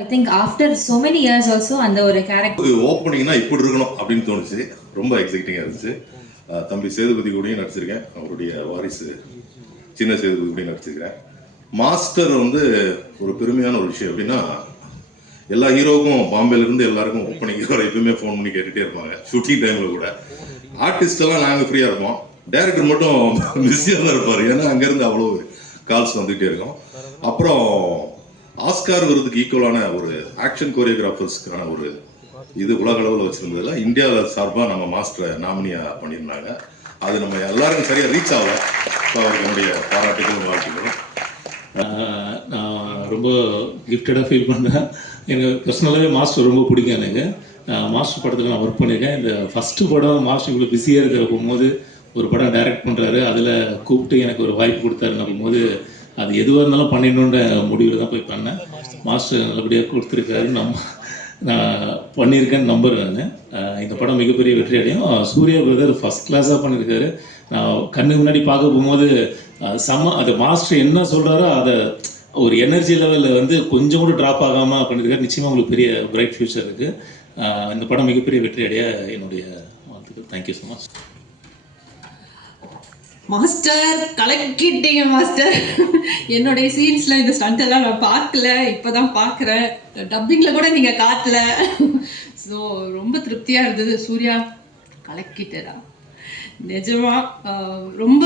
I think after so many years also அந்த ஒரு character ஓப்பனிங்னா இப்படி இருக்கணும் அப்படின்னு தோணுச்சு. ரொம்ப எக்ஸைட்டிங்காக இருந்துச்சு. தம்பி சேதுபதி கூடயும் நடிச்சிருக்கேன். அவருடைய வாரிசு சின்ன சேதுபதி கூடயும் நடிச்சிருக்கிறேன். மாஸ்டர் வந்து ஒரு பெருமையான ஒரு விஷயம் எப்படின்னா எல்லா ஹீரோவுக்கும் பாம்பேல இருந்து எல்லாருக்கும் ஓப்பனிங் ஹீரோ எப்பயுமே ஃபோன் பண்ணி கேட்டுகிட்டே இருப்பாங்க. ஷூட்டிங் டைமில் கூட. ஆர்டிஸ்ட் எல்லாம் நாங்கள் ஃப்ரீயாக இருப்போம். டேரக்டர் மட்டும் பிஸியாக தான் இருப்பார். ஏன்னா அங்கேருந்து அவ்வளோ கால்ஸ் வந்துகிட்டே இருக்கும். அப்புறம் ஆஸ்கார் விருதுக்கு ஈக்குவலான ஒரு ஆக்ஷன் கோரியோகிராஃபர்ஸ்க்கான ஒரு இது உலக அளவில் வச்சிருந்ததுல இந்தியாவில் சார்பாக நம்ம மாஸ்டரை நாமினியா பண்ணியிருந்தாங்க. அது நம்ம எல்லாருக்கும் சரியாக ரீச் ஆகல. ஸோ அவருக்கு என்னுடைய பாராட்டுகளும் வாழ்த்துக்களும். நான் ரொம்ப கிஃப்டடாக ஃபீல் பண்ணேன். எனக்கு பர்சனலாகவே மாஸ்டர் ரொம்ப பிடிக்கும் எனக்கு. மாஸ்டர் படத்தில் நான் ஒர்க் பண்ணியிருக்கேன். இந்த ஃபஸ்ட்டு படம் மாஸ்டர் இவ்வளோ பிஸியாக இருக்கிற போகும்போது ஒரு படம் டைரக்ட் பண்ணுறாரு அதில் கூப்பிட்டு எனக்கு ஒரு வாய்ப்பு கொடுத்தாருன்னு போது அது எதுவாக இருந்தாலும் பண்ணிடணுன்ற முடிவில் தான் போய் பண்ணேன். மாஸ்டர் நல்லபடியாக கொடுத்துருக்காரு. நம்ம நான் பண்ணியிருக்கேன்னு நம்புறேன் நான். இந்த படம் மிகப்பெரிய வெற்றி அடையும். சூர்யா பிரதர் ஃபஸ்ட் கிளாஸாக பண்ணியிருக்காரு. நான் கண்ணுக்கு முன்னாடி பார்க்க போகும்போது சம அது மாஸ்டர் என்ன சொல்கிறாரோ அதை ஒரு எனர்ஜி லெவலில் வந்து கொஞ்சம் கூட ட்ராப் ஆகாமல் பண்ணியிருக்காரு. நிச்சயமாக உங்களுக்கு பெரிய பிரைட் ஃபியூச்சர் இருக்குது இந்த படம் மிகப்பெரிய வெற்றி அடைய என்னுடைய வாழ்த்துக்கள். Thank you so much master கலக்கிட்டீங்க master என்னுடைய சீன்ஸ்ல இந்த ஸ்டண்ட் எல்லாம் நான் பார்க்கல இப்பதான் பார்க்குறேன். டப்பிங்ல கூட நீங்க காட்டல. ஸோ ரொம்ப திருப்தியா இருந்தது. சூர்யா கலக்கிட்டடா. நிஜமா ரொம்ப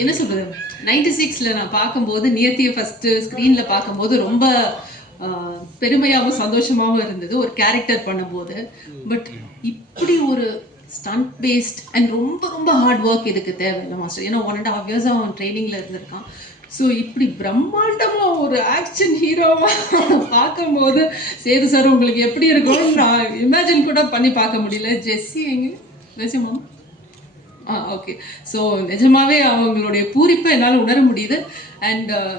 என்ன சொல்றது? நைன்டி சிக்ஸ்ல நான் பார்க்கும்போது நியத்திய ஃபர்ஸ்ட் ஸ்க்ரீன்ல பார்க்கும்போது ரொம்ப பெருமையாகவும் சந்தோஷமாகவும் இருந்தது. ஒரு கேரக்டர் பண்ணும்போது. பட் இப்படி ஒரு ஸ்டண்ட் பேஸ்ட் அண்ட் ரொம்ப ரொம்ப ஹார்ட் ஒர்க் இதுக்கு தேவையில்லை மாஸ்டர் ஏன்னா ஒன் அண்ட் ஹாஃப் இயர்ஸ் அவன் ட்ரைனிங்ல இருந்திருக்கான். ஸோ இப்படி பிரம்மாண்டமாக ஒரு ஆக்ஷன் ஹீரோவாக பார்க்கும்போது சேது சார் உங்களுக்கு எப்படி இருக்கும்னு நான் இமேஜின் கூட பண்ணி பார்க்க முடியல. ஜெஸ்ஸி எங்க? ஜெஸ்ஸி மாமா? ஆ ஓகே ஸோ நிஜமாவே அவங்களுடைய பூரிப்பை என்னால் உணர முடியுது. அண்ட் uh,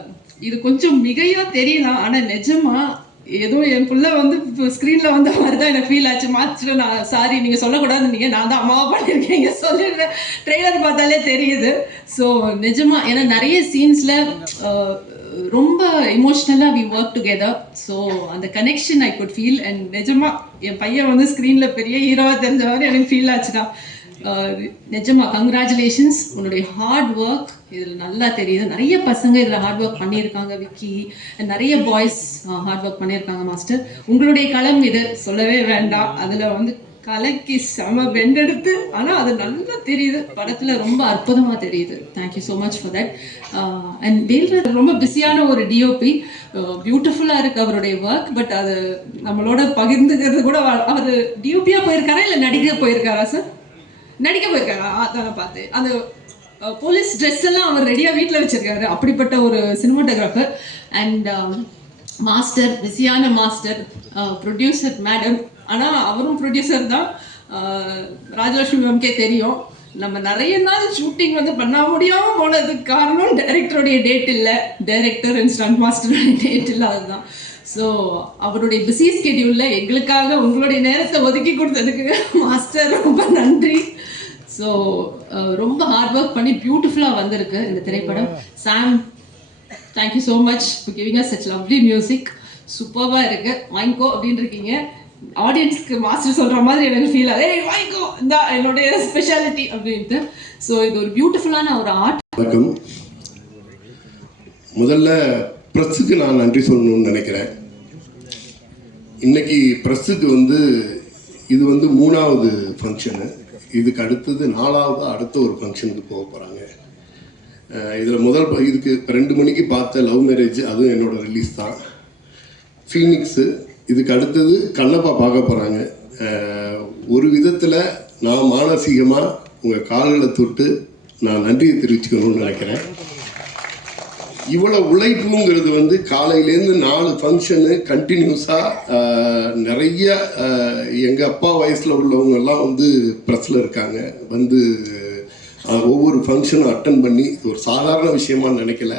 இது கொஞ்சம் மிகையாக தெரியலாம். ஆனால் நிஜமாக ஏதோ என் புள்ள வந்து இப்போ வந்த மாதிரி தான் எனக்கு ஃபீல் ஆச்சு. மாஸ்டர் நான் சாரி நீங்க சொல்லக்கூடாது நீங்க நான் தான் அம்மாவா பண்ணியிருக்கீங்க சொல்லிடுறேன். ட்ரெய்லர் பார்த்தாலே தெரியுது. ஸோ நிஜமா ஏன்னா நிறைய சீன்ஸ்ல ரொம்ப இமோஷ்னலாக வி ஒர்க் டுகெதர் ஸோ அந்த connection I good feel and நிஜமா என் பையன் வந்து ஸ்க்ரீனில் பெரிய ஹீரோவாக தெரிஞ்ச மாதிரி எனக்கு ஃபீல் ஆச்சுதான். நிஜமா கங்க்ராச்சுலேஷன்ஸ் உன்னுடைய ஹார்ட் ஒர்க் இதில் நல்லா தெரியுது. நிறைய பசங்க இதில் ஹார்ட் ஒர்க் பண்ணியிருக்காங்க விக்கி. நிறைய பாய்ஸ் ஹார்ட் ஒர்க் பண்ணியிருக்காங்க மாஸ்டர் உங்களுடைய களம் இது. சொல்லவே வேண்டாம். அதில் வந்து கலக்கி செம பெண்டெடுத்து ஆனால் அது நல்லா தெரியுது. படத்தில் ரொம்ப அற்புதமாக தெரியுது. Thank you so much for that and Velraj ரொம்ப பிஸியான ஒரு டிஓபி பியூட்டிஃபுல்லாக இருக்கு அவருடைய ஒர்க் பட் அது நம்மளோட பகிர்ந்துக்கிறது கூட அவர் டிஓபியாக போயிருக்காரா இல்லை நடிக்க போயிருக்காரா சார் நடிக்க போயிருக்காரு அதான் பார்த்து. அந்த போலீஸ் ட்ரெஸ் எல்லாம் அவர் ரெடியாக வீட்டில் வச்சிருக்காரு. அப்படிப்பட்ட ஒரு சினிமாட்டோகிராஃபர் அண்ட் மாஸ்டர் பிஸியான மாஸ்டர் ப்ரொடியூசர் மேடம் ஆனால் அவரும் ப்ரொடியூசர் தான். ராஜலட்சுமி மேம்கே தெரியும். நம்ம நிறைய நாள் ஷூட்டிங் வந்து பண்ண முடியாமல் போனதுக்கு காரணம் டைரக்டருடைய டேட் இல்லை. டைரக்டர் அண்ட் ஸ்டண்ட் மாஸ்டருடைய டேட் இல்லை அதுதான். ஸோ அவருடைய பிஸி ஸ்கெடியூலில் எங்களுக்காக உங்களுடைய நேரத்தை ஒதுக்கி கொடுத்ததுக்கு மாஸ்டர் ரொம்ப நன்றி. ஸோ ரொம்ப ஹார்ட் ஒர்க் பண்ணி பியூட்டிஃபுல்லாக வந்திருக்கு இந்த திரைப்படம். Sam thank you so much for giving us such lovely music சூப்பராக இருக்கு. வாங்கிக்கோ அப்படின்னு இருக்கீங்க. ஆடியன்ஸ்க்கு மாஸ்டர் சொல்கிற மாதிரி எனக்கு ஃபீல் ஆகுது ஏய் வாங்கிக்கோ. இந்த என்னுடைய ஸ்பெஷாலிட்டி அப்படின்ட்டு. ஸோ இது ஒரு பியூட்டிஃபுல்லான ஒரு ஆர்ட் வணக்கம். முதல்ல ப்ரெஸ்ஸுக்கு நான் நன்றி சொல்லணும்னு நினைக்கிறேன். இன்னைக்கு ப்ரெஸ்ஸுக்கு வந்து இது வந்து மூணாவது ஃபங்க்ஷனு இதுக்கு அடுத்தது நாலாவது அடுத்த ஒரு ஃபங்க்ஷனுக்கு போக போகிறாங்க இதில் முதல் இதுக்கு ரெண்டு மணிக்கு பார்த்த லவ் மேரேஜ் அதுவும் என்னோடய ரிலீஸ் தான். ஃபீனிக்ஸு இதுக்கு அடுத்தது கண்ணப்பா பார்க்க போகிறாங்க ஒரு விதத்தில் நான் மானசீகமாக உங்கள் கால்களை தொட்டு நான் நன்றியை தெரிவிச்சுக்கணும்னு நினைக்கிறேன். இவ்வளோ உழைப்புங்கிறது வந்து காலையிலேருந்து நாலு ஃபங்க்ஷனு கண்டினியூஸாக நிறைய எங்கள் அப்பா வயசில் உள்ளவங்கெல்லாம் வந்து ப்ரெஸ்ஸில் இருக்காங்க. வந்து ஒவ்வொரு ஃபங்க்ஷனும் அட்டன் பண்ணி ஒரு சாதாரண விஷயமா நினைக்கல.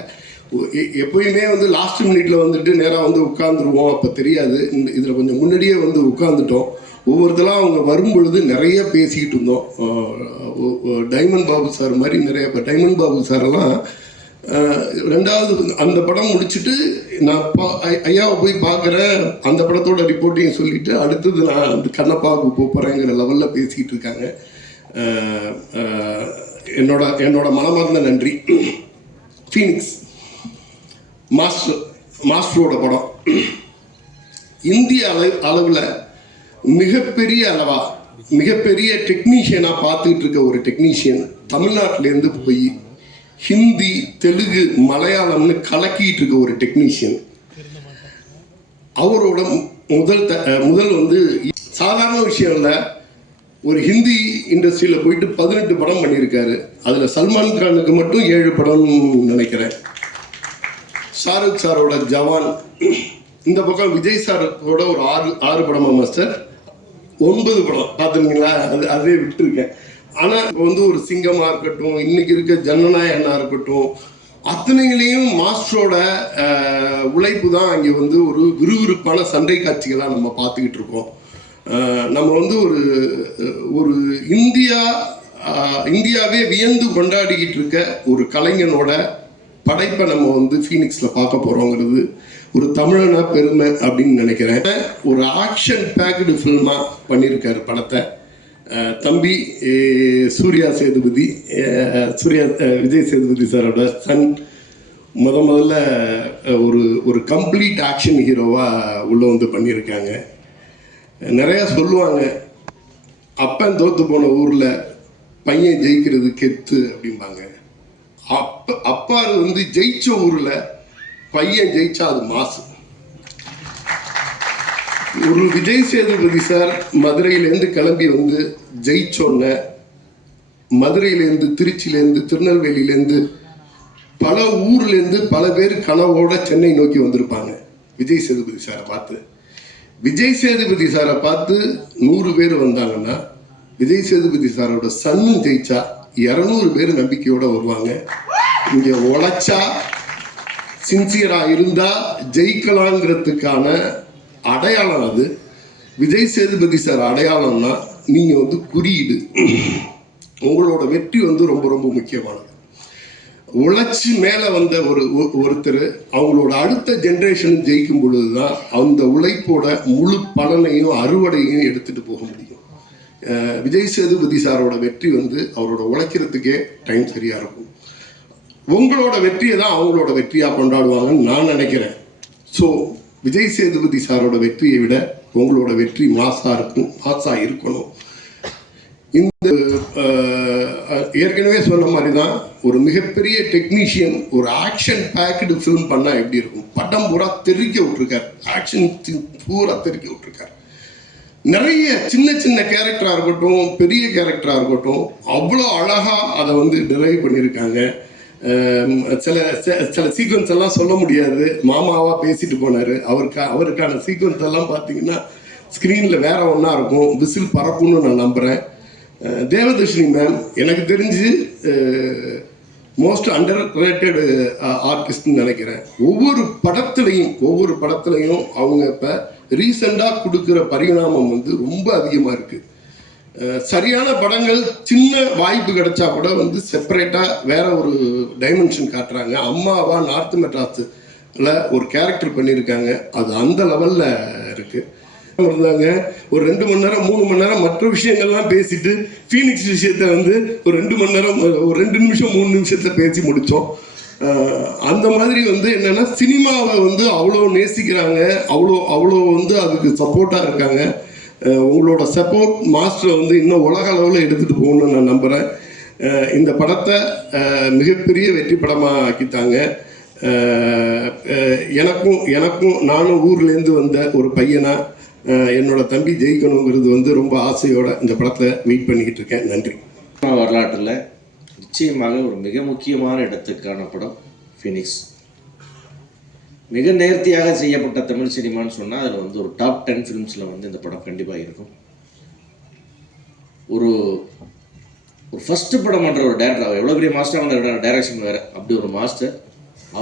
எ- எப்பயுமே வந்து லாஸ்ட் மினிட்ல வந்துட்டு நேராக வந்து உட்காந்துருவோம் அப்போ தெரியாது. இந்த இதில் கொஞ்சம் முன்னாடியே வந்து உட்காந்துட்டோம் ஒவ்வொருத்தலாம் அவங்க வரும்பொழுது நிறைய பேசிக்கிட்டு இருந்தோம். டைமண்ட் பாபு சார் மாதிரி நிறைய இப்போ டைமண்ட் பாபு சாரெல்லாம் ரெண்டாவது அந்த படம் முடிச்சுட்டு நான் பா ஐயாவை போய் பார்க்குறேன். அந்த படத்தோட ரிப்போர்ட்டையும் சொல்லிட்டு அடுத்தது நான் வந்து கண்ணப்பாவுக்கு போகிறேங்கிற லெவலில் பேசிக்கிட்டு இருக்காங்க. என்னோட என்னோட மனமார்ந்த நன்றி. ஃபீனிக்ஸ் மாஸ்டர் மாஸ்டரோட படம். இந்திய அளவு அளவில் மிகப்பெரிய அளவாக மிகப்பெரிய டெக்னீஷியனாக பார்த்துக்கிட்டு இருக்க ஒரு டெக்னீஷியன் தமிழ்நாட்டிலேருந்து போய் ஹிந்தி தெலுங்கு மலையாளம்னு கலக்கிட்டு இருக்க ஒரு டெக்னீஷியன் அவரோட முதல் த முதல் வந்து சாதாரண விஷயம் இல்லை. ஒரு ஹிந்தி இண்டஸ்ட்ரியில் போயிட்டு பதினெட்டு படம் பண்ணியிருக்காரு. அதில் சல்மான் கானுக்கு மட்டும் ஏழு படம் நினைக்கிறேன். ஷாருக் சாரோட ஜவான். இந்த பக்கம் விஜய் சாரோட ஒரு ஆறு ஆறு படமா மாஸ்டர்? ஒன்பது படம். பார்த்துருக்கீங்களா? அது அதே விட்டுருக்கேன். ஆனால் இப்போ வந்து ஒரு சிங்கமாக இருக்கட்டும் இன்னைக்கு இருக்க ஜனநாயகனா இருக்கட்டும் அத்தனையிலையும் மாஸ்டரோட உழைப்பு தான் இங்கே வந்து ஒரு விறுவிறுப்பான சண்டை காட்சிகளாக நம்ம பார்த்துக்கிட்டு இருக்கோம். நம்ம வந்து ஒரு ஒரு இந்தியா இந்தியாவே வியந்து கொண்டாடிக்கிட்டு இருக்க ஒரு கலைஞனோட படைப்பை நம்ம வந்து ஃபீனிக்ஸில் பார்க்க போகிறோங்கிறது ஒரு தமிழனா பெருமை அப்படின்னு நினைக்கிறேன். ஒரு ஆக்ஷன் பேக்டு ஃபில்மாக பண்ணியிருக்காரு படத்தை. தம்பி சூர்யா சேதுபதி சூர்யா விஜய் சேதுபதி சாரோட சன் முத முதல்ல ஒரு ஒரு கம்ப்ளீட் ஆக்ஷன் ஹீரோவாக உள்ளே வந்து பண்ணியிருக்காங்க. நிறையா சொல்லுவாங்க அப்பன் தோத்து போன ஊரில் பையன் ஜெயிக்கிறது கெத்து அப்படிம்பாங்க. அப்ப அப்பா வந்து ஜெயிச்ச ஊரில் பையன் ஜெயிச்சா அது மாசு. ஒரு விஜய் சேதுபதி சார் மதுரையிலேருந்து கிளம்பி வந்து ஜெயிச்சோன்ன மதுரையிலேருந்து திருச்சியிலேருந்து திருநெல்வேலியிலேருந்து பல ஊர்லேருந்து பல பேர் கனவோட சென்னை நோக்கி வந்திருப்பாங்க. விஜய் சேதுபதி சாரை பார்த்து. விஜய் சேதுபதி சாரை பார்த்து நூறு பேர் வந்தாங்கன்னா விஜய் சேதுபதி சாரோட சன்னும் ஜெயிச்சா இரநூறு பேர் நம்பிக்கையோட வருவாங்க. இங்கே உழைச்சா சின்சியராக இருந்தால் ஜெயிக்கலாங்கிறதுக்கான அடையாளம் அது. விஜய் சேதுபதி சார் அடையாளம்னா நீங்கள் வந்து குறியீடு. உங்களோட வெற்றி வந்து ரொம்ப ரொம்ப முக்கியமானது. உழைச்சி மேலே வந்த ஒரு ஒ- ஒருத்தர் அவங்களோட அடுத்த ஜென்ரேஷன் ஜெயிக்கும் பொழுது தான் அந்த உழைப்போட முழு பலனையும் அறுவடையும் எடுத்துகிட்டு போக முடியும். விஜய் சேதுபதி சாரோட வெற்றி வந்து அவரோட உழைக்கிறதுக்கே டைம் சரியாக இருக்கும். உங்களோட வெற்றியை தான் அவங்களோட வெற்றியாக கொண்டாடுவாங்கன்னு நான் நினைக்கிறேன். ஸோ விஜய் சேதுபதி சாரோட வெற்றியை விட உங்களோட வெற்றி மாசா இருக்கும் மாசா இருக்கணும். இந்த ஏற்கனவே சொன்ன மாதிரி தான் ஒரு மிகப்பெரிய டெக்னீஷியன் ஒரு ஆக்ஷன் பேக்கடு ஃபிலிம் பண்ணால் எப்படி இருக்கும்? படம் பூரா தெறிக்க விட்டுருக்கார். ஆக்ஷன் பூரா தெறிக்க விட்டுருக்கார். நிறைய சின்ன சின்ன கேரக்டராக இருக்கட்டும் பெரிய கேரக்டராக இருக்கட்டும் அவ்வளோ அழகாக அதை வந்து டிரைவ் பண்ணியிருக்காங்க. சில சில- சில சீக்வன்ஸ் எல்லாம் சொல்ல முடியாது. மாமாவா பேசிட்டு போனார். அவருக்கு அவருக்கான சீக்வன்ஸ் எல்லாம் பார்த்தீங்கன்னா ஸ்க்ரீனில் வேற ஒன்றா இருக்கும். விசில் பறக்கும்னு நான் நம்புகிறேன் தேவதர்ஷினி மேம் எனக்கு தெரிஞ்சு மோஸ்ட் அண்டர் ரேட்டட் ஆர்டிஸ்ட்னு நினைக்கிறேன். ஒவ்வொரு படத்துலையும் ஒவ்வொரு படத்துலையும் அவங்க இப்போ ரீசெண்டாக கொடுக்குற பரிணாமம் வந்து ரொம்ப அதிகமாக இருக்குது சரியான படங்கள் சின்ன வாய்ப்பு கிடைச்சா கூட வந்து செப்பரேட்டாக வேற ஒரு டைமென்ஷன் காட்டுறாங்க. அம்மாவா நார்த் மெட்ராஸில் ஒரு கேரக்டர் பண்ணியிருக்காங்க. அது அந்த லெவலில் இருக்குது இருந்தாங்க ஒரு ரெண்டு மணி நேரம் மூணு மணி நேரம் மற்ற விஷயங்கள்லாம் பேசிட்டு ஃபீனிக்ஸ் விஷயத்த வந்து ஒரு ரெண்டு மணி நேரம் ஒரு ரெண்டு நிமிஷம் மூணு நிமிஷத்தை பேசி முடித்தோம் அந்த மாதிரி வந்து என்னென்னா சினிமாவை வந்து அவ்வளோ நேசிக்கிறாங்க. அவ்வளோ அவ்வளோ வந்து அதுக்கு சப்போர்ட்டாக இருக்காங்க. உங்களோட சப்போர்ட் மாஸ்டரை வந்து இன்னும் உலக அளவில் எடுத்துகிட்டு போகணும்னு நான் நம்புகிறேன் இந்த படத்தை மிகப்பெரிய வெற்றி படமாக ஆக்கித்தாங்க எனக்கும் எனக்கும் நானும் ஊர்லேருந்து வந்த ஒரு பையனாக என்னோடய என்னோட தம்பி ஜெயிக்கணுங்கிறது வந்து ரொம்ப ஆசையோட இந்த படத்தை வெயிட் பண்ணிக்கிட்டு இருக்கேன். நன்றி. வரலாற்றில் நிச்சயமாக ஒரு மிக முக்கியமான இடத்துக்கான படம் ஃபினிக்ஸ் மிக நேர்த்தியாக செய்யப்பட்ட தமிழ் சினிமான்னு சொன்னால் அதில் வந்து ஒரு டாப் டென் ஃபிலிம்ஸில் வந்து இந்த படம் கண்டிப்பாக இருக்கும். ஒரு ஒரு ஃபஸ்ட்டு படம் பண்ணுற ஒரு டேரக்டர் அவர் எவ்வளோ பெரிய மாஸ்டர் அந்த டேரக்ஷன் வேறு அப்படி ஒரு மாஸ்டர்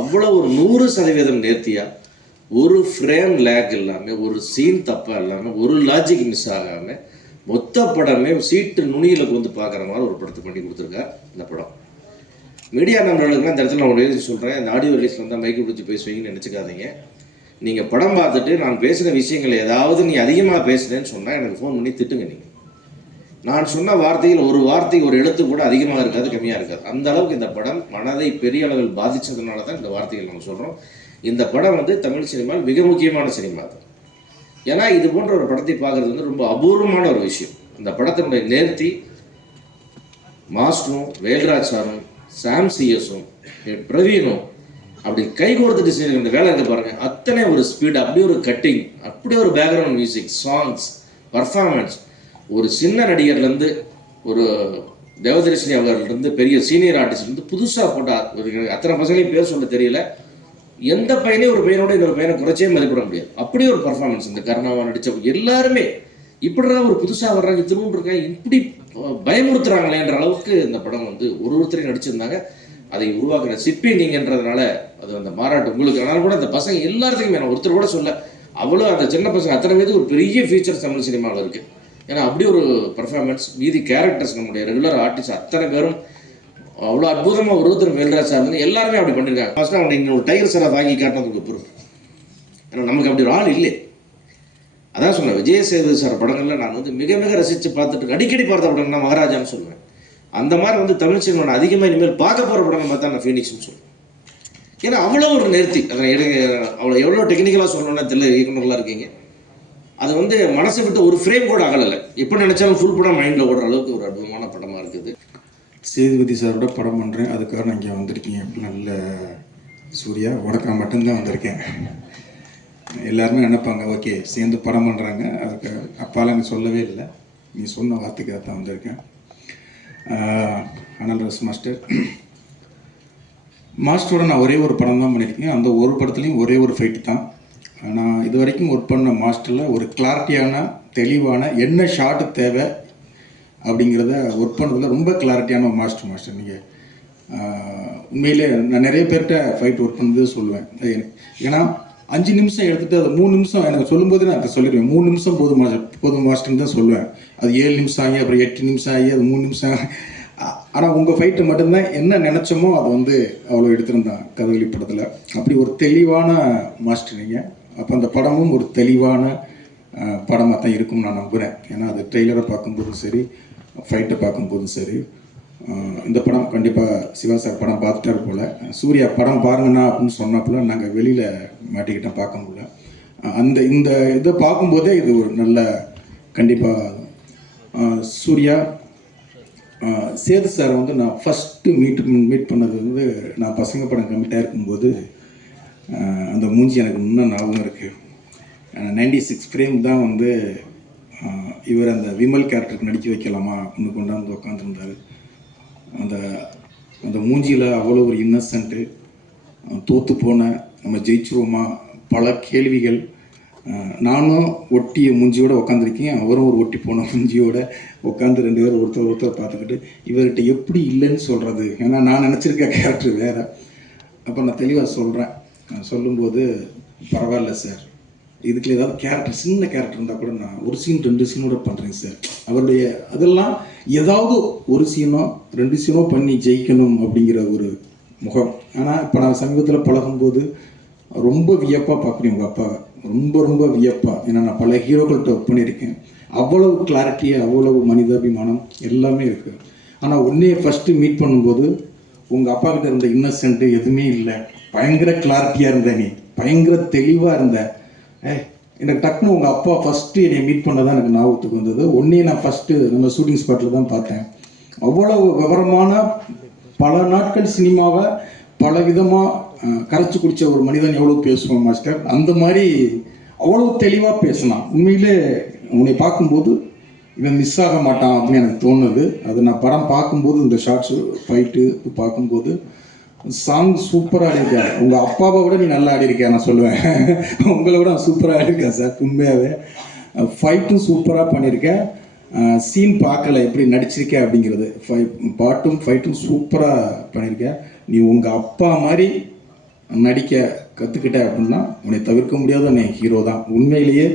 அவ்வளோ ஒரு நூறு சதவீதம் நேர்த்தியாக ஒரு ஃப்ரேம் லேக் இல்லாமல் ஒரு சீன் தப்பாக இல்லாமல் ஒரு லாஜிக் மிஸ் ஆகாமல் மொத்த படமே சீட்டு நுனியில் வந்து பார்க்குற மாதிரி ஒரு படத்தை பண்ணி கொடுத்துருக்கார் இந்த படம். மீடியா நண்பர்களுக்கு அந்த இடத்துல நான் ஒரு சொல்கிறேன் இந்த ஆடியோ ரிலீஸ் வந்தால் மைக்கு பிடிச்சி பேசுவீங்கன்னு நினச்சிக்காதீங்க. நீங்கள் படம் பார்த்துட்டு நான் பேசின விஷயங்கள் ஏதாவது நீ அதிகமாக பேசுனேன்னு சொன்னால் எனக்கு ஃபோன் பண்ணி திட்டுங்க நீங்கள் நான் சொன்ன வார்த்தையில் ஒரு வார்த்தை ஒரு எழுத்து கூட அதிகமாக இருக்காது கம்மியாக இருக்காது. அந்த அளவுக்கு இந்த படம் மனதை பெரிய அளவில் பாதித்ததுனால தான் இந்த வார்த்தைகள் நம்ம சொல்கிறோம் இந்த படம் வந்து தமிழ் சினிமாவில் மிக முக்கியமான சினிமா அது. ஏன்னா இது போன்ற ஒரு படத்தை பார்க்குறது வந்து ரொம்ப அபூர்வமான ஒரு விஷயம். அந்த படத்தினுடைய நேர்த்தி மாஸ்டரும் வேல்ராஜ் சாரும் சாம் சிஎஸும் பிரவீனும் அப்படி கை கொடுத்துட்டு செய்யற இந்த வேலை இருக்கு பாருங்க. அத்தனை ஒரு ஸ்பீடு அப்படியே ஒரு கட்டிங் அப்படியே ஒரு பேக்ரவுண்ட் மியூசிக் சாங்ஸ் பர்ஃபார்மன்ஸ் ஒரு சின்ன நடிகர்லேருந்து ஒரு தேவதர்ஷினி அவர்லேருந்து பெரிய சீனியர் ஆர்டிஸ்ட்லேருந்து புதுசாக போட்டால் ஒரு அத்தனை பசங்களையும் பேர் சொல்ல தெரியல. எந்த பையனையும் ஒரு பையனோட இன்னொரு பையனை குறைச்சே மதிப்பிட முடியாது. அப்படியே ஒரு பர்ஃபார்மன்ஸ் இந்த கருணாவா நடித்த எல்லாருமே இப்படிதான் ஒரு புதுசாக வர்றாங்க திரும்ப இருக்காங்க. இப்படி பயமுறுத்துறாங்களேன்ற அளவுக்கு இந்த படம் வந்து ஒரு ஒருத்தரையும் நடிச்சிருந்தாங்க. அதை உருவாக்குற சிப்பி நீங்கன்றதுனால அது அந்த மாறாட்டு உங்களுக்கு. ஆனாலும் கூட அந்த பசங்க எல்லாத்துக்குமே நான் ஒருத்தர் கூட சொல்ல அவ்வளோ அந்த சின்ன பசங்க அத்தனை பேருக்கு ஒரு பெரிய ஃபீச்சர்ஸ் தமிழ் சினிமாவில் இருக்கு. ஏன்னா அப்படி ஒரு பர்ஃபார்மன்ஸ் மீதி கேரக்டர்ஸ் நம்முடைய ரெகுலர் ஆர்டிஸ்ட் அத்தனை பேரும் அவ்வளோ அற்புதமாக ஒருத்தர் வேல்ராஜ் சார் வந்து எல்லாருமே அப்படி பண்ணியிருக்காங்க ஃபர்ஸ்ட் அவங்க இன்னொரு ஒரு டைகர் சாரை வாங்கி காட்டினதுக்கு ப்ரூஃப் ஏன்னா நமக்கு அப்படி ஒரு ஆள் இல்லை. அதான் சொன்னேன் விஜய் சேது சார் படங்கள்ல நான் வந்து மிக மிக ரசித்து பார்த்துட்டு அடிக்கடி பார்த்த படம் நான் மகாராஜான்னு சொல்லுவேன் அந்த மாதிரி வந்து தமிழ் சினிமா நான் அதிகமாக இனிமேல் பார்க்க போகிற படங்கள் பார்த்தா நான் ஃபீனிக்ஸ்னு சொல்லுவேன் ஏன்னா அவ்வளோ ஒரு நேர்த்தி. அதை எடுங்க அவ்வளோ எவ்வளோ டெக்னிக்கலாக சொல்லணும்னா தெரியல இயக்குநர்களாக இருக்கீங்க. அது வந்து மனசை விட்டு ஒரு ஃப்ரேம் கூட அகலலை எப்போ நினைச்சாலும் ஃபுல் படம் மைண்டில் ஓடுற அளவுக்கு ஒரு அற்புதமான படமாக இருக்குது. சேதுபதி சாரோட படம் பண்ணுறேன் அதுக்காக நான் இங்கே வந்திருக்கீங்க நல்ல சூர்யா உனக்கு மட்டும்தான் வந்திருக்கேன். எல்லாருமே நினைப்பாங்க ஓகே சேர்ந்து படம் பண்ணுறாங்க அதுக்கு அப்பாலாம் நீ சொல்லவே இல்லை. நீ சொன்ன வார்த்தைக்காக தான் வந்திருக்கேன் அனல் ரஸ் மாஸ்டர். மாஸ்டரோட நான் ஒரே ஒரு படம் தான் பண்ணியிருக்கேன். அந்த ஒரு படத்துலையும் ஒரே ஒரு ஃபைட் தான். நான் இது வரைக்கும் ஒர்க் பண்ண மாஸ்டரில் ஒரு கிளாரிட்டியான தெளிவான என்ன ஷார்ட்டு தேவை? அப்படிங்கிறத ஒர்க் பண்ணுறதுல ரொம்ப கிளாரிட்டியான ஒரு மாஸ்டர் மாஸ்டர் நீங்கள் உண்மையிலே நான் நிறைய பேர்கிட்ட ஃபைட் ஒர்க் பண்ணது சொல்லுவேன். ஏன்னா அஞ்சு நிமிஷம் எடுத்துகிட்டு அது மூணு நிமிஷம் எனக்கு சொல்லும்போது நான் அதை சொல்லிடுவேன். மூணு நிமிஷம் போதும் மாஸ்டர் போதும் மாஸ்டர்னு தான் சொல்லுவேன். அது ஏழு நிமிஷம் ஆகி அப்புறம் எட்டு நிமிஷம் ஆகி அது மூணு நிமிஷம் ஆனால் உங்கள் ஃபைட்டு மட்டும்தான் என்ன நினச்சோமோ அதை வந்து அவ்வளோ எடுத்திருந்தான் கதகளி படத்தில். அப்படி ஒரு தெளிவான மாஸ்டர் நீங்கள் அப்போ அந்த படமும் ஒரு தெளிவான படமாக தான் இருக்கும்னு நான் நம்புகிறேன் ஏன்னா அது ட்ரெய்லரை பார்க்கும்போதும் சரி ஃபைட்டை பார்க்கும்போதும் சரி. இந்த படம் கண்டிப்பாக சிவா சார் படம் பார்த்துட்டாரு போல். சூர்யா படம் பாருங்கண்ணா அப்படின்னு சொன்னப்பல நாங்கள் வெளியில் மாட்டிக்கிட்டோம் பார்க்க முடியல. அந்த இந்த இதை பார்க்கும்போதே இது ஒரு நல்ல கண்டிப்பாக சூர்யா சேது சார் வந்து நான் ஃபஸ்ட்டு மீட் மீட் பண்ணது வந்து நான் பசங்க படம் கம்மிட்டாக இருக்கும்போது அந்த மூஞ்சி எனக்கு இன்னும் ஞாபகம் இருக்குது நைன்டி சிக்ஸ் ஃப்ரேம் தான் வந்து இவர் அந்த விமல் கேரக்டருக்கு நடிக்க வைக்கலாமா அப்படின்னு கொண்டாந்து உட்காந்துருந்தார் அந்த அந்த மூஞ்சியில் அவ்வளோ ஒரு இன்னசென்ட்டு தோற்று போன நம்ம ஜெயிச்சிருவோமா? பல கேள்விகள். நானும் ஒட்டிய மூஞ்சியோட உட்காந்துருக்கேன் அவரும் ஒரு ஒட்டி போன மூஞ்சியோட உட்காந்து ரெண்டு பேரும் ஒருத்தர் ஒருத்தர் பார்த்துக்கிட்டு இவர்கிட்ட எப்படி இல்லைன்னு சொல்கிறது ஏன்னா நான் நினச்சிருக்க கேரக்டர் வேறு. அப்போ நான் தெளிவாக சொல்கிறேன் சொல்லும்போது பரவாயில்ல சார் இதுக்குள்ள ஏதாவது கேரக்டர் சின்ன கேரக்டர் இருந்தால் கூட நான் ஒரு சீன் ரெண்டு சீனோட பண்ணுறேன் சார் அவருடைய அதெல்லாம் ஏதாவது ஒரு சீனோ ரெண்டு சீனோ பண்ணி ஜெயிக்கணும் அப்படிங்கிற ஒரு முகம். ஆனால் இப்போ நான் சமீபத்தில் பழகும்போது ரொம்ப வியப்பாக பார்க்குறேன் உங்கள் அப்பா. ரொம்ப ரொம்ப வியப்பாக ஏன்னா நான் பல ஹீரோக்கள்கிட்ட ஒர்க் பண்ணியிருக்கேன். அவ்வளவு கிளாரிட்டி அவ்வளவு மனிதாபிமானம் எல்லாமே இருக்குது ஆனால் உன்னையே ஃபஸ்ட்டு மீட் பண்ணும்போது உங்கள் அப்பா கிட்ட இருந்த இன்னசென்ட்டு எதுவுமே இல்லை. பயங்கர கிளாரிட்டியாக இருந்த நீ. பயங்கர தெளிவாக இருந்த. ஏ எனக்கு டக்குன்னு உங்கள் அப்பா ஃபஸ்ட்டு என்னை மீட் பண்ணதான் எனக்கு ஞாபகத்துக்கு வந்தது. ஒன்றே நான் ஃபஸ்ட்டு நம்ம ஷூட்டிங் ஸ்பாட்டில் தான் பார்த்தேன். அவ்வளவு விவரமான பல நாட்கள் சினிமாவை பல விதமாக கரைச்சி குடித்த ஒரு மனிதன் எவ்வளோ பேசுவான் மாஸ்டர் அந்த மாதிரி அவ்வளோ தெளிவாக பேசினான். உண்மையிலே உன்னை பார்க்கும்போது இவன் மிஸ் ஆக மாட்டான் அப்படின்னு எனக்கு தோணுது. அது நான் படம் பார்க்கும்போது இந்த ஷார்ட்ஸு ஃபைட்டு பார்க்கும்போது சாங் சூப்பராக ஆடிருக்கேன் உங்கள் அப்பாவை விட நீ நல்லா ஆடிருக்க நான் சொல்லுவேன். உங்களை விட சூப்பராக ஆடிருக்கேன் சார் உண்மையாகவே ஃபைட்டும் சூப்பராக பண்ணியிருக்கேன் சீன் பார்க்கல. எப்படி நடிச்சிருக்க அப்படிங்கிறது. ஃபை பாட்டும் ஃபைட்டும் சூப்பராக பண்ணியிருக்கேன் நீ உங்கள் அப்பா மாதிரி நடிக்க கற்றுக்கிட்ட அப்படின்னா உன்னை தவிர்க்க முடியாத நீ ஹீரோ தான். உண்மையிலேயே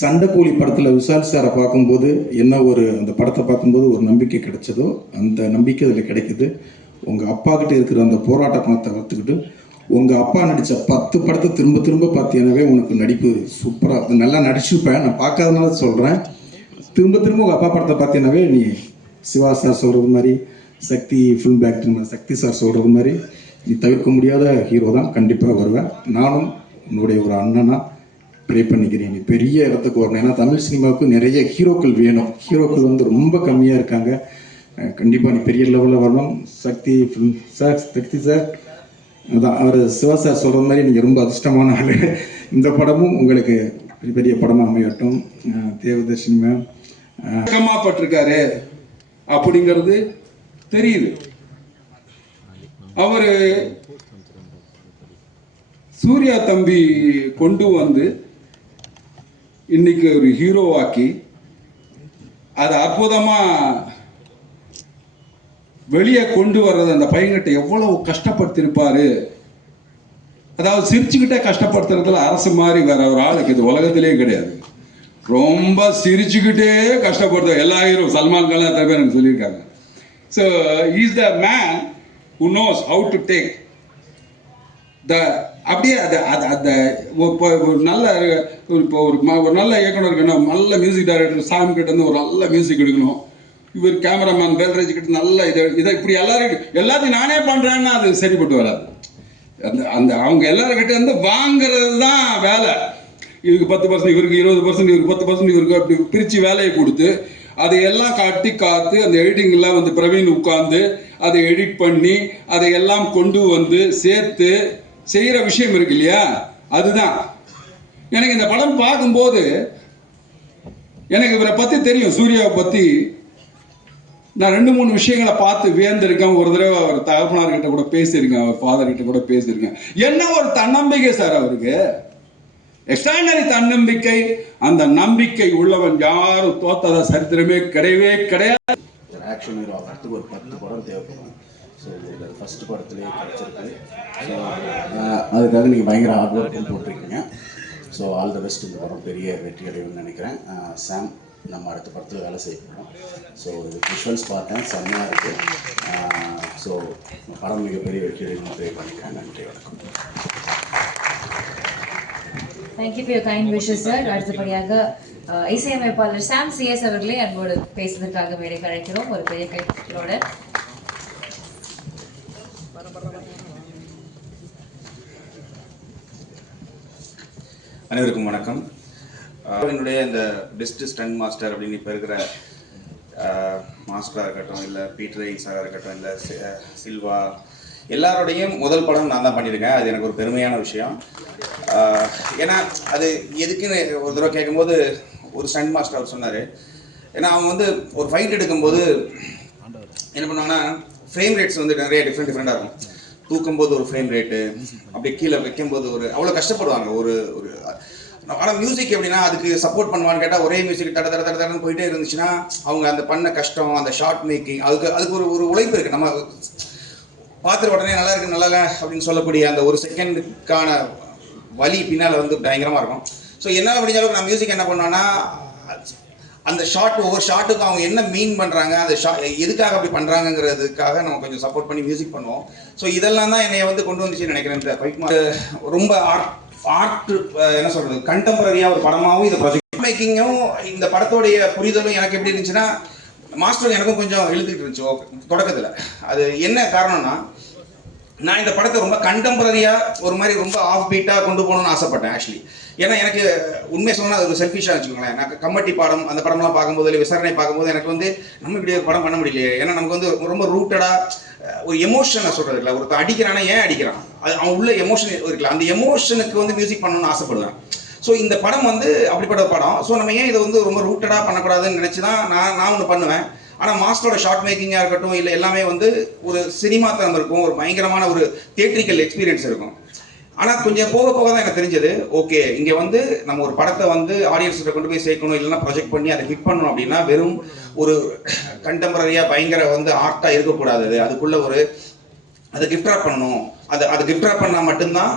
சண்டைக்கோழி படத்தில் விஷால் சாரை பார்க்கும்போது என்ன ஒரு அந்த படத்தை பார்க்கும்போது ஒரு நம்பிக்கை கிடைச்சதோ அந்த நம்பிக்கை அதில் கிடைக்குது. உங்கள் அப்பா கிட்ட இருக்கிற அந்த போராட்ட குணத்தை வளர்த்துக்கிட்டு உங்கள் அப்பா நடித்த பத்து படத்தை திரும்ப திரும்ப பார்த்தீங்கன்னாவே உனக்கு நடிப்பு சூப்பராக நல்லா நடிச்சிருப்பேன். நான் பார்க்காதனால சொல்கிறேன் திரும்ப திரும்ப உங்கள் அப்பா படத்தை பார்த்தீங்கன்னாவே நீ சிவா சார் சொல்கிறது மாதிரி Sakthi film factory Sakthi sir சொல்கிறது மாதிரி நீ தவிர்க்க முடியாத ஹீரோ தான். கண்டிப்பாக வருவேன். நானும் உன்னுடைய ஒரு அண்ணனாக ப்ரே பண்ணிக்கிறேன். நீ பெரிய இடத்துக்கு வரணும். ஏன்னா தமிழ் சினிமாவுக்கு நிறைய ஹீரோக்கள் வேணும். ஹீரோக்கள் வந்து ரொம்ப கம்மியாக இருக்காங்க. கண்டிப்பாக நீ பெரிய லெவலில் வரணும். Sakthi film sir Sakthi sir அதான் அவர் சிவா சார் சொல்கிற மாதிரி நீங்கள் ரொம்ப அதிர்ஷ்டமான ஆள். இந்த படமும் உங்களுக்கு பெரிய பெரிய படமாக அமையட்டும். தேவதர்ஷினி மேம் பட்டிருக்காரு அப்படிங்கிறது தெரியுது. அவர் சூர்யா தம்பி கொண்டு வந்து இன்னைக்கு ஒரு ஹீரோவாக்கி அதை அற்புதமாக வெளியே கொண்டு வர்றது அந்த பையன்கிட்ட எவ்வளவு கஷ்டப்படுத்திருப்பாரு? அதாவது சிரிச்சுக்கிட்டே கஷ்டப்படுத்துறதுல அரசு மாதிரி வேற ஒரு ஆளுக்கு இது உலகத்திலேயே கிடையாது. ரொம்ப சிரிச்சுக்கிட்டே கஷ்டப்படுத்த எல்லா ஹீரோ சல்மான் கான் எத்தனை பேர் எனக்கு சொல்லியிருக்காங்க. So is the man who knows how to take the அப்படியே அது அது அந்த ஒரு இப்போ ஒரு நல்ல ஒரு இப்போ ஒரு நல்ல இயக்குனர் இருக்கணும் நல்ல மியூசிக் டைரக்டர் சாமி கிட்ட இருந்து ஒரு நல்ல மியூசிக் எடுக்கணும். இவர் கேமராமேன் வேல்ராஜ் கிட்ட நல்ல இதை இதை இப்படி எல்லாரும் எல்லாத்தையும் நானே பண்ணுறேன்னா அது சரிப்பட்டு வராது. அந்த அந்த அவங்க எல்லாருக்கிட்ட இருந்து வாங்குறது தான் வேலை. இதுக்கு பத்து பர்சன்ட் இவருக்கு இருபது பர்சன்ட் இவருக்கு பத்து பர்சன்ட் இவருக்கு அப்படி பிரித்து வேலையை கொடுத்து அதை எல்லாம் காட்டி காத்து அந்த எடிட்டிங்லாம் வந்து பிரவீன் உட்காந்து அதை எடிட் பண்ணி அதை எல்லாம் கொண்டு வந்து சேர்த்து செய்கிற விஷயம் இருக்கு இல்லையா? அதுதான். எனக்கு இந்த படம் பார்க்கும்போது எனக்கு இவரை பற்றி தெரியும். சூர்யாவை பற்றி நான் ரெண்டு மூணு விஷயங்களை பார்த்து வியந்திருக்கேன். ஒரு தடவை அவர் தகப்பனார்கிட்ட கூட பேசியிருக்கேன் அவர் ஃபாதர் கிட்ட கூட பேசியிருக்கேன். என்ன ஒரு தன்னம்பிக்கை சார் அவருக்கு? எக்ஸ்ட்ராடனரி தன்னம்பிக்கை. அந்த நம்பிக்கை உள்ளவன் யாரும் தோத்தத சரித்திரமே கிடையவே கிடையாது. ஒரு ஆக்ஷன் ஹீரோ ஆகிறதுக்கு ஒரு பத்து படம் தேவைப்படும். ஸோ ஃபஸ்ட்டு படத்துலேயே கிடச்சிருக்கு. ஸோ அதுக்காக நீங்கள் பயங்கர ஹார்ட் ஒர்க்கும் போட்டிருக்கீங்க. ஸோ ஆல் த பெஸ்ட் இந்த படம் பெரிய வெற்றி அடைவுன்னு நினைக்கிறேன். சாம் நம்ம அடுத்த படத்தில் வேலை செய்ய போகிறோம் ஸோ இது விஷுவல்ஸ் பார்த்தேன் செம்மையாக இருக்குது ஸோ படம் மிகப்பெரிய வெற்றி அடையணும்னு ப்ரே பண்ணிக்கிறேன் நன்றி வணக்கம். Thank you for kind wishes sir அடுத்தபடியாக இசையமைப்பாளர் சாம் சிஎஸ் அவர்களே அன்போடு பேசுவதற்காக மேடைக்கு அழைக்கிறோம் ஒரு பெரிய கைகளோட அனைவருக்கும் வணக்கம். என்னுடைய இந்த பெஸ்ட் ஸ்டன் மாஸ்டர் அப்படின்னு இப்போ இருக்கிற மாஸ்டராக இருக்கட்டும் இல்லை பீட்டர் இருக்கட்டும் இல்லை சில்வா எல்லாரோடையும் முதல் படம் நான் தான் பண்ணியிருக்கேன். அது எனக்கு ஒரு பெருமையான விஷயம். ஏன்னா அது எதுக்குன்னு ஒரு தடவை கேட்கும்போது ஒரு ஸ்டன் மாஸ்டர் அவர் சொன்னார். ஏன்னா அவங்க வந்து ஒரு ஃபைட் எடுக்கும்போது என்ன பண்ணுவாங்கன்னா ஃப்ரேம் ரேட்ஸ் வந்து நிறைய டிஃப்ரெண்ட் டிஃப்ரெண்டாக இருக்கும். தூக்கும்போது ஒரு ஃப்ரேம் ரேட்டு அப்படியே கீழே வைக்கும்போது ஒரு அவ்வளோ கஷ்டப்படுவாங்க. ஒரு ஒரு ஆனால் மியூசிக் எப்படின்னா அதுக்கு சப்போர்ட் பண்ணுவான்னு கேட்டால் ஒரே மியூசிக் தட தட தட தடன்னு போயிட்டே இருந்துச்சுன்னா அவங்க அந்த பண்ண கஷ்டம் அந்த ஷார்ட் மேக்கிங் அதுக்கு அதுக்கு ஒரு ஒரு உழைப்பு இருக்குது நம்ம பார்த்துட்டு உடனே நல்லா இருக்கு நல்லா இல்லை அப்படின்னு சொல்லக்கூடிய அந்த ஒரு செகண்டுக்கான வலி பின்னால் வந்து பயங்கரமாக இருக்கும். ஸோ என்னால் முடிஞ்ச அளவுக்கு நான் மியூசிக் என்ன பண்ணுவேன்னா அந்த ஷார்ட் ஒவ்வொரு ஷார்ட்டுக்கும் அவங்க என்ன மீன் பண்ணுறாங்க அந்த ஷா எதுக்காக அப்படி பண்ணுறாங்கங்கிறதுக்காக நம்ம கொஞ்சம் சப்போர்ட் பண்ணி மியூசிக் பண்ணுவோம். ஸோ இதெல்லாம் தான் என்னை வந்து கொண்டு வந்துச்சுன்னு நினைக்கிறேன். இந்த பைக் ரொம்ப ஆர்ட் ஆர்ட் என்ன சொல்கிறது கண்டெம்பரரியாக ஒரு படமாகவும் இதை ப்ரொஜெக்ட் மேக்கிங்கும் இந்த படத்தோடைய புரிதலும் எனக்கு எப்படி இருந்துச்சுன்னா மாஸ்டர் எனக்கும் கொஞ்சம் இழுத்துக்கிட்டு இருந்துச்சு தொடக்கத்தில். அது என்ன காரணம்னா நான் இந்த படத்தை ரொம்ப கண்டெம்பரரியாக ஒரு மாதிரி ரொம்ப ஆஃப் பீட்டாக கொண்டு போகணும்னு ஆசைப்பட்டேன் ஆக்சுவலி ஏன்னா எனக்கு உண்மை சொன்னால் அது ஒரு செல்ஃபிஷாக வச்சுக்கோங்களேன். நான் கம்மட்டி பாடம் அந்த படம்லாம் பார்க்கும்போது இல்லை விசாரணை பார்க்கும்போது எனக்கு வந்து நம்ம இப்படி ஒரு படம் பண்ண முடியலையே. ஏன்னா நமக்கு வந்து ரொம்ப ரூட்டடாக ஒரு எமோஷனை சொல்கிறது இல்லை ஒருத்தன் அடிக்கிறானா ஏன் அடிக்கிறான்? அது அவன் உள்ள எமோஷன் இருக்குல்ல அந்த எமோஷனுக்கு வந்து மியூசிக் பண்ணணும்னு ஆசைப்படுவேன். ஸோ இந்த படம் வந்து அப்படிப்பட்ட படம். ஸோ நம்ம ஏன் இதை வந்து ரொம்ப ரூட்டடாக பண்ணக்கூடாதுன்னு நினச்சி தான் நான் நான் ஒன்று பண்ணுவேன். ஆனால் மாஸ்டரோட ஷார்ட் மேக்கிங்காக இருக்கட்டும் இல்லை எல்லாமே வந்து ஒரு சினிமா தரம் இருக்கும். ஒரு பயங்கரமான ஒரு தேட்ரிக்கல் எக்ஸ்பீரியன்ஸ் இருக்கும். ஆனால் கொஞ்சம் போக போக தான் எனக்கு தெரிஞ்சது. ஓகே இங்கே வந்து நம்ம ஒரு படத்தை வந்து ஆடியன்ஸ்கிட்ட கொண்டு போய் சேர்க்கணும் இல்லைன்னா ப்ரொஜெக்ட் பண்ணி அதை ஹிட் பண்ணணும் அப்படின்னா வெறும் ஒரு கண்டெம்பரரியாக பயங்கர வந்து ஆர்ட்டாக இருக்கக்கூடாது. அதுக்குள்ளே அதுக்குள்ள ஒரு அதை கிஃப்ட் ராப் பண்ணணும். அதை அதை கிஃப்ட் ராப் பண்ணால் மட்டும்தான்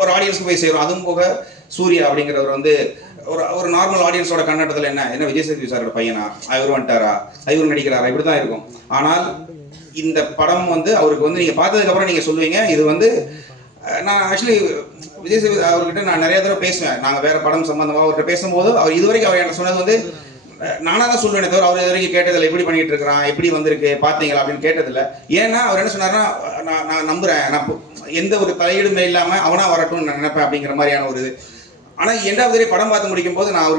ஒரு ஆடியன்ஸ்க்கு போய் சேரும். அதுவும் போக சூர்யா அப்படிங்கிறவர் வந்து ஒரு ஒரு நார்மல் ஆடியன்ஸோட கண்ணோட்டத்தில் என்ன? என்ன விஜய் சேதுபதி சாரோட பையனா? இவர் வந்துட்டாரா? இவர் நடிக்கிறாரா? இப்படி தான் இருக்கும். ஆனால் இந்த படம் வந்து அவருக்கு வந்து நீங்கள் பார்த்ததுக்கப்புறம் நீங்கள் சொல்லுவீங்க இது வந்து நான் ஆக்சுவலி விஜய் சேதுபதி அவர்கிட்ட நான் நிறைய தடவை பேசுவேன். நாங்கள் வேற படம் சம்மந்தமாக அவர்கிட்ட பேசும்போது அவர் இதுவரைக்கும் அவர் என்ன சொன்னது வந்து நானாக தான் சொல்லுவேனே தவிர அவர் இது வரைக்கும் கேட்டதில்ல. எப்படி பண்ணிட்டு இருக்கிறான் எப்படி வந்திருக்கு பார்த்தீங்களா அப்படின்னு கேட்டதில்ல. ஏன்னா அவர் என்ன சொன்னார்னா நான் நான் நம்புறேன். நான் எந்த ஒரு தலையீடுமே இல்லாமல் அவனா வரட்டும்னு நான் நினைப்பேன் அப்படிங்கிற மாதிரியான ஒரு இது. ஆனால் இரண்டாவது படம் பார்த்து முடிக்கும் போது நான் அவர்கிட்ட